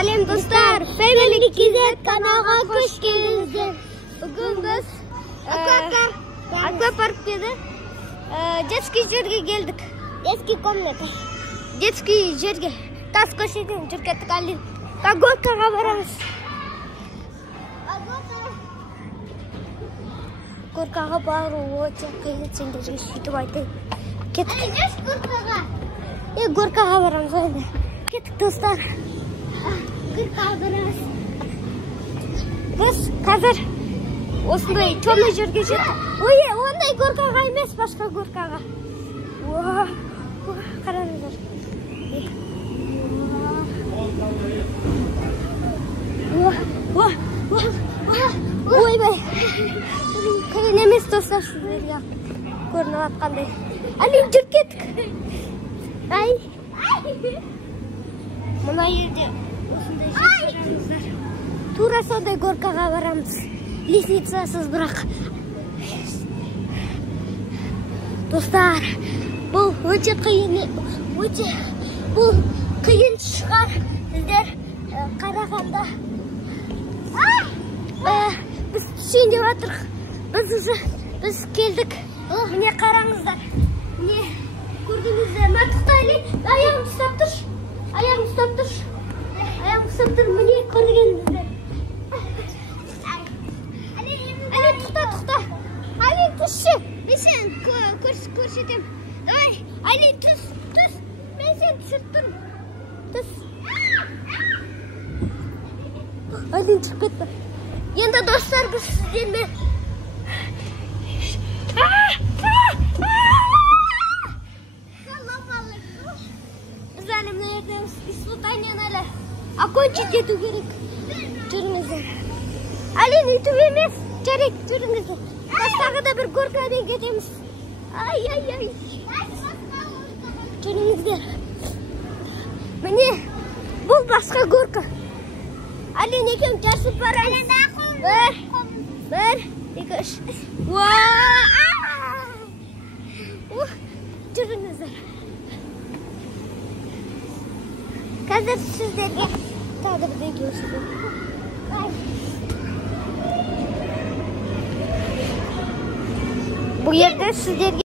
Salam dostlar, Family KZ kanalına hoş geldiniz. Bugün biz akvaparkda детский жерге geldik. Детский комната. Детский жерге. Тас көшеден жүріп кеттік әлі. Горкаға барамыз. Горкаға бару өте қиын, сендерге сөйтіп айтайын. Кеттік. Горкаға. Горкаға барамыз енді. Кеттік достар. Горкаға барамыз. Біз қазір осындай темный жерге жеттік. Ой, ондай горкаға емес, басқа горкаға. Қараңыздар. Ойбай. Қиын емес достар, сіздерге көрініп атқандай. Әлем жүріп кеттік. Ай. Мына жерде осындай жер. Тура сондай горкаға барамыз. Лестницасыз бірақ. Достар, бұл өте қиын, бұл қиын шығар. Сіздер қарағанда. Біз түсейін деп жатырық. Біз келдік. Міне қараңыздар. Міне көрдіңіздер. Матықтали, аяғым ұстап тұр. Аяғым ұстап тұр. Міне көрдіңіздер. Әлем тұқта. Әлем түсші. Мен сен көрсетем. Давай, Әлем түс. Мен сен түсіріп тұрмын. Түс. Әлем түсіп кетті. Енді достар, біз сіздермен біз әлі мына жердеміз. Испытаниені әлі окончить ету керек. Жүріңіздер. Әлен үйтіп емес. Жарек, жүріңіздер. Тағы да бір горкадан кетеміз. Ай. Жүріңіздер. Міне, бұл басқа горка. Әлен екем жасып барамыз. Бір, екі, үш. Жүріңіздер. Қазір сіздерге тағы бірден көрсетемін. Bu yerde sizlerge